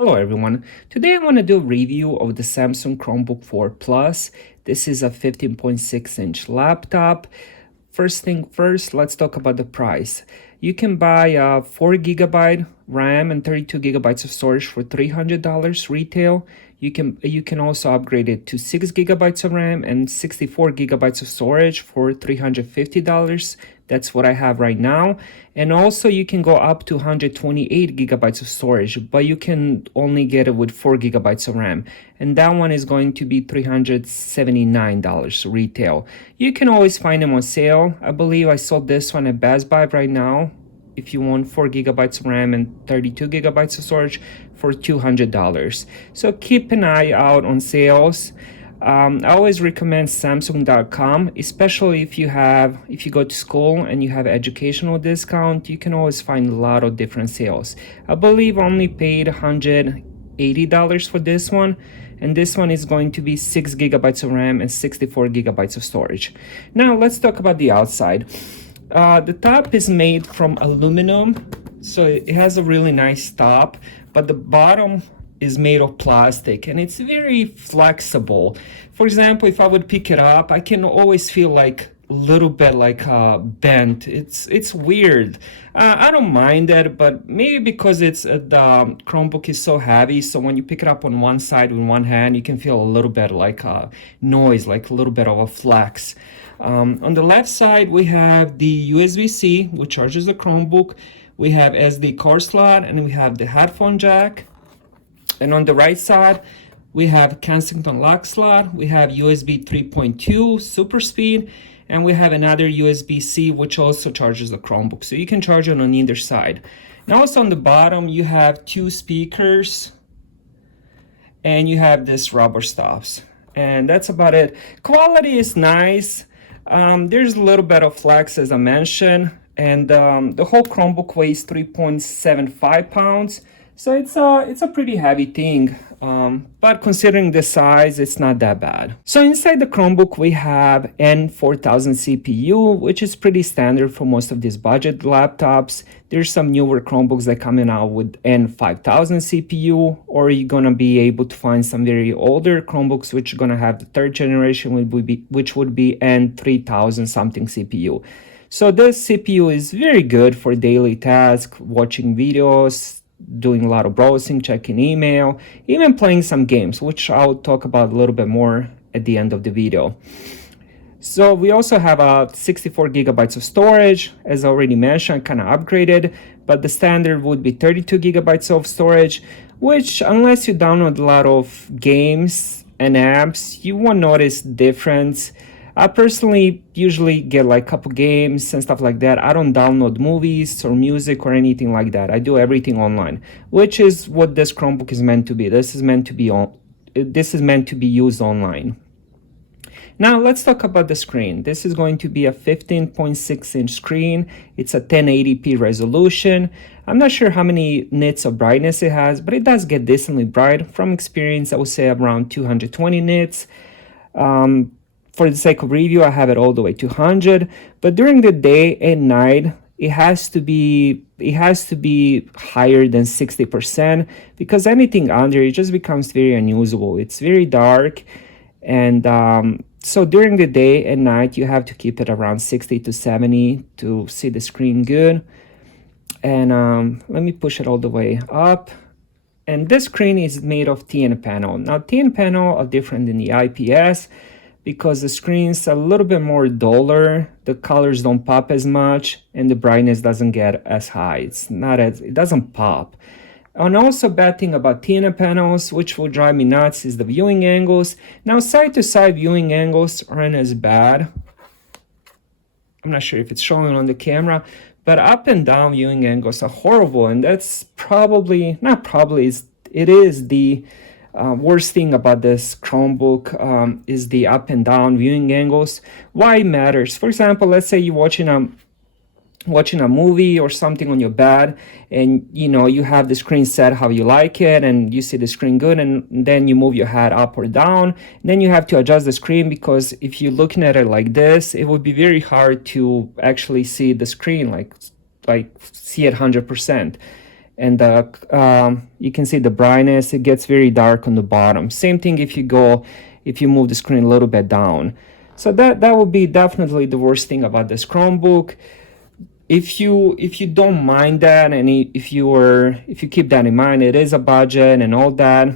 Hello everyone. Today I want to do a review of the Samsung Chromebook 4 Plus. This is a 15.6-inch laptop. First thing first, let's talk about the price. You can buy a 4 GB RAM and 32 GB of storage for $300 retail. You can also upgrade it to 6 GB of RAM and 64 GB of storage for $350. That's what I have right now. And also you can go up to 128 GB of storage, but you can only get it with 4 GB of RAM. And that one is going to be $379 retail. You can always find them on sale. I believe I sold this one at Best Buy right now. If you want 4 GB of RAM and 32 GB of storage for $200. So keep an eye out on sales. I always recommend Samsung.com, especially if you go to school and you have educational discount. You can always find a lot of different sales. I believe I only paid $180 for this one, and this one is going to be 6 GB of RAM and 64 GB of storage. Now let's talk about the outside. The top is made from aluminum, so it has a really nice top, but the bottom is made of plastic and it's very flexible. For example, if I would pick it up, I can always feel like a little bit like bent. It's weird. I don't mind that, but maybe because it's the Chromebook is so heavy, so when you pick it up on one side with one hand, you can feel a little bit like a noise, like a little bit of a flex. On the left side, we have the USB-C, which charges the Chromebook. We have SD card slot, and we have the headphone jack. And on the right side, we have Kensington lock slot. We have USB 3.2 super speed, and we have another USB-C, which also charges the Chromebook. So you can charge it on either side. Now also on the bottom, you have two speakers, and you have this rubber stops. And that's about it. Quality is nice. There's a little bit of flex, as I mentioned, and the whole Chromebook weighs 3.75 pounds. So it's a pretty heavy thing, but considering the size, it's not that bad. So inside the Chromebook, we have N4000 CPU, which is pretty standard for most of these budget laptops. There's some newer Chromebooks that coming out with N5000 CPU, or you're gonna be able to find some very older Chromebooks which are gonna have the third generation, which would be N3000 something CPU. So this CPU is very good for daily tasks, watching videos, doing a lot of browsing, checking email, even playing some games, which I'll talk about a little bit more at the end of the video. So we also have a 64 GB of storage, as I already mentioned, kind of upgraded, but the standard would be 32 GB of storage, which unless you download a lot of games and apps, you won't notice difference. I personally usually get like a couple games and stuff like that. I don't download movies or music or anything like that. I do everything online, which is what this Chromebook is meant to be. This is meant to be used online. Now let's talk about the screen. This is going to be a 15.6-inch screen. It's a 1080p resolution. I'm not sure how many nits of brightness it has, but it does get decently bright. From experience, I would say around 220 nits. For the sake of review, I have it all the way to 100, but during the day and night, it has to be higher than 60%, because anything under it just becomes very unusable. It's very dark, and so during the day and night, you have to keep it around 60 to 70 to see the screen good. And let me push it all the way up. And this screen is made of TN panel. Now, TN panel are different than the IPS, because the screen's a little bit more duller, the colors don't pop as much, and the brightness doesn't get as high. It doesn't pop. And also bad thing about TN panels, which will drive me nuts, is the viewing angles. Now side-to-side viewing angles aren't as bad. I'm not sure if it's showing on the camera, but up and down viewing angles are horrible, and that's it is the worst thing about this Chromebook is the up and down viewing angles. Why it matters? For example, let's say you're watching a movie or something on your bed, and you have the screen set how you like it, and you see the screen good, and then you move your head up or down, and then you have to adjust the screen, because if you're looking at it like this, it would be very hard to actually see the screen, like see it 100%. and you can see the brightness, it gets very dark on the bottom. Same thing if you move the screen a little bit down. So that would be definitely the worst thing about this Chromebook. If you don't mind that, and if you keep that in mind, it is a budget and all that,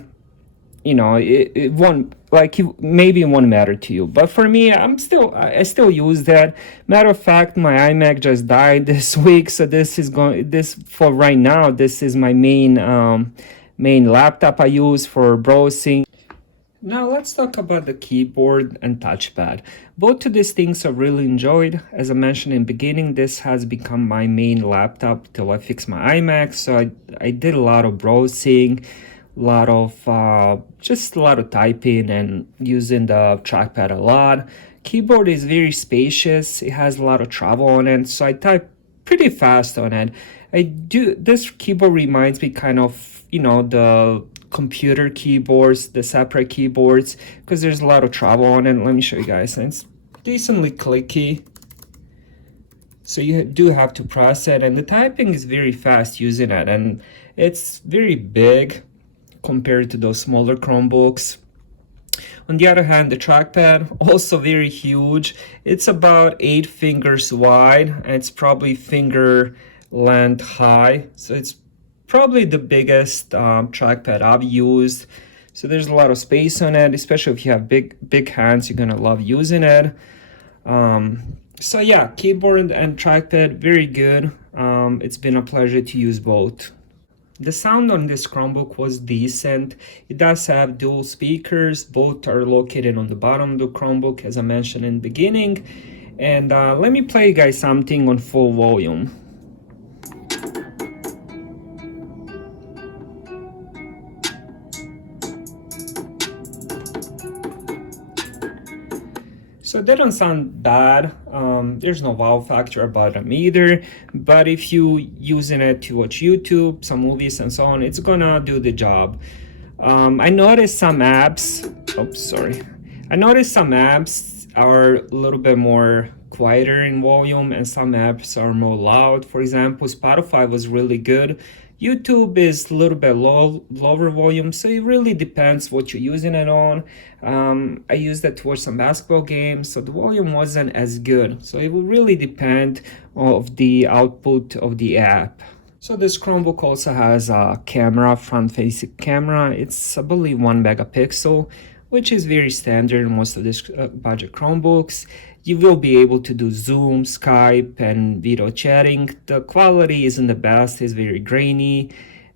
it won't, like, maybe it won't matter to you. But for me, I still use that. Matter of fact, my iMac just died this week, so this for right now, this is my main laptop I use for browsing. Now let's talk about the keyboard and touchpad. Both of these things I really enjoyed. As I mentioned in the beginning, this has become my main laptop till I fix my iMac. So I did a lot of browsing, just a lot of typing and using the trackpad a lot. Keyboard is very spacious. It has a lot of travel on it, so I type pretty fast on it. This keyboard reminds me kind of, the computer keyboards, the separate keyboards, because there's a lot of travel on it. Let me show you guys. It's decently clicky, so you do have to press it, and the typing is very fast using it, and it's very big compared to those smaller Chromebooks. On the other hand, the trackpad, also very huge. It's about 8 fingers wide, and it's probably finger length high, so it's probably the biggest trackpad I've used. So there's a lot of space on it, especially if you have big hands, you're gonna love using it. So yeah, keyboard and trackpad, very good. It's been a pleasure to use both. The sound on this Chromebook was decent. It does have dual speakers. Both are located on the bottom of the Chromebook, as I mentioned in the beginning. And let me play you guys something on full volume. So they don't sound bad. There's no wow factor about them either. But if you using it to watch YouTube, some movies and so on, it's gonna do the job. I noticed some apps. Oops, sorry. I noticed some apps are a little bit more quieter in volume, and some apps are more loud. For example, Spotify was really good. YouTube is a little bit lower volume, so it really depends what you're using it on. I used it to watch some basketball games, so the volume wasn't as good. So it will really depend of the output of the app. So this Chromebook also has a camera, front-facing camera. It's, I believe, 1 megapixel, which is very standard in most of these budget Chromebooks. You will be able to do Zoom, Skype, and video chatting. The quality isn't the best, it's very grainy.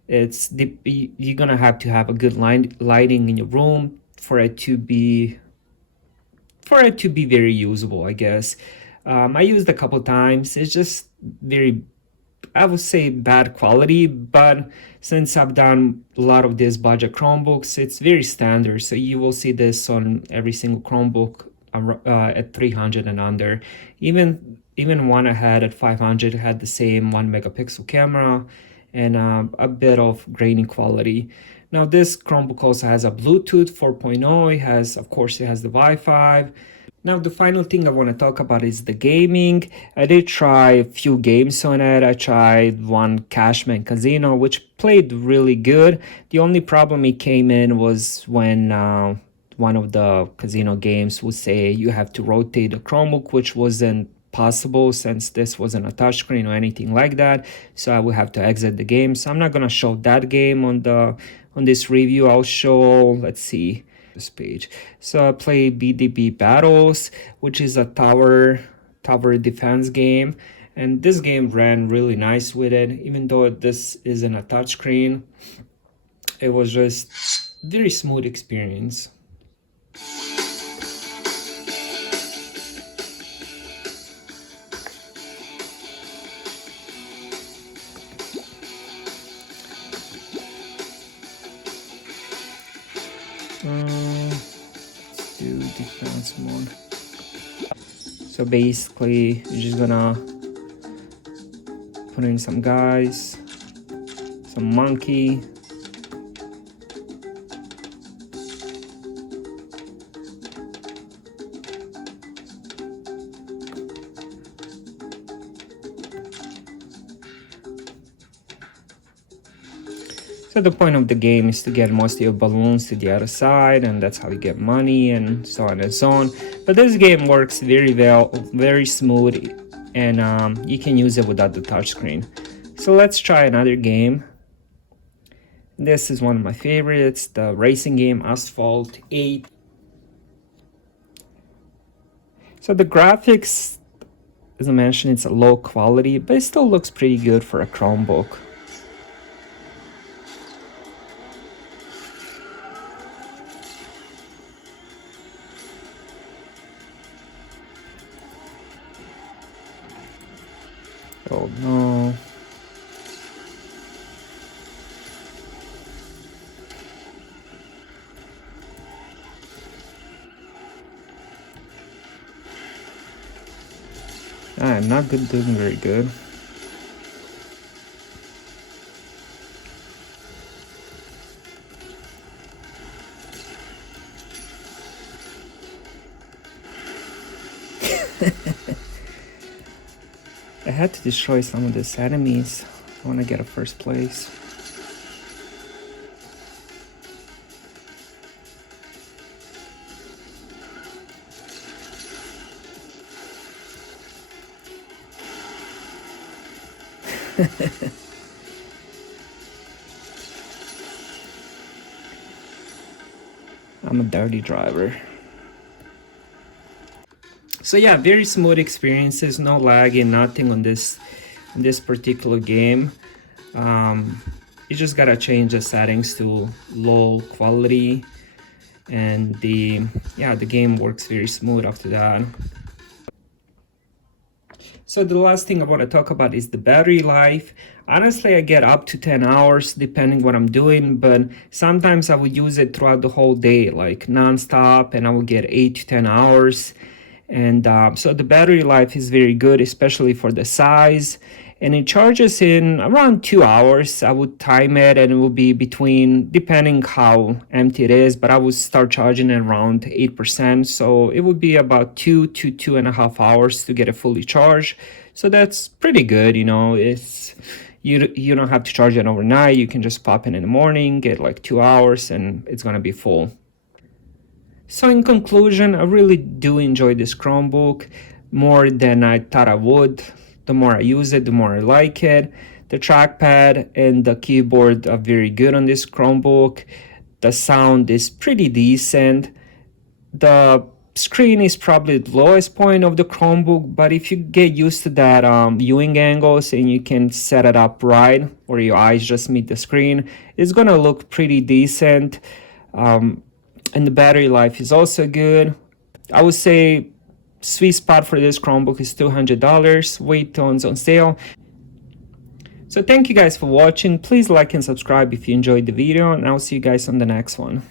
You're gonna have to have a good lighting in your room for it to be very usable, I guess. I used a couple times. It's just very, I would say, bad quality, but since I've done a lot of these budget Chromebooks, it's very standard. So you will see this on every single Chromebook at 300 and under. Even one I had at 500 had the same 1 megapixel camera and a bit of grainy quality. Now this Chromebook also has a Bluetooth 4.0. It has the Wi-Fi. Now the final thing I want to talk about is the gaming. I did try a few games on it. I tried one Cashman Casino, which played really good. The only problem it came in was when one of the casino games would say you have to rotate the Chromebook, which wasn't possible since this wasn't a touchscreen or anything like that. So I would have to exit the game. So I'm not gonna show that game on this review. I'll show, let's see, this page. So I play BDB Battles, which is a tower defense game, and this game ran really nice with it. Even though this isn't a touchscreen, it was just very smooth experience. Let's do defense mode. So basically, you're just gonna put in some guys, some monkey. So the point of the game is to get most of your balloons to the other side, and that's how you get money and so on and so on. But this game works very well, very smooth, and you can use it without the touchscreen. So let's try another game. This is one of my favorites, the racing game Asphalt 8. So the graphics, as I mentioned, it's a low quality, but it still looks pretty good for a Chromebook. Oh no. I'm not doing very good. I had to destroy some of these enemies. I want to get a first place. I'm a dirty driver. So yeah, very smooth experiences, no lagging, nothing on this particular game. You just gotta change the settings to low quality, and the game works very smooth after that. So the last thing I want to talk about is the battery life. Honestly, I get up to 10 hours depending what I'm doing, but sometimes I would use it throughout the whole day, like non-stop, and I would get 8 to 10 hours. And so the battery life is very good, especially for the size. And it charges in around 2 hours. I would time it, and it will be between, depending how empty it is, but I would start charging at around 8%. So it would be about 2 to 2.5 hours to get it fully charged. So that's pretty good, you know. It's you don't have to charge it overnight. You can just pop in the morning, get like 2 hours, and it's gonna be full. So in conclusion, I really do enjoy this Chromebook more than I thought I would. The more I use it, the more I like it. The trackpad and the keyboard are very good on this Chromebook. The sound is pretty decent. The screen is probably the lowest point of the Chromebook, but if you get used to that viewing angles and you can set it up right where your eyes just meet the screen, it's gonna look pretty decent. And the battery life is also good. I would say sweet spot for this Chromebook is $200. Wait till it's on sale. So thank you guys for watching. Please like and subscribe if you enjoyed the video, and I'll see you guys on the next one.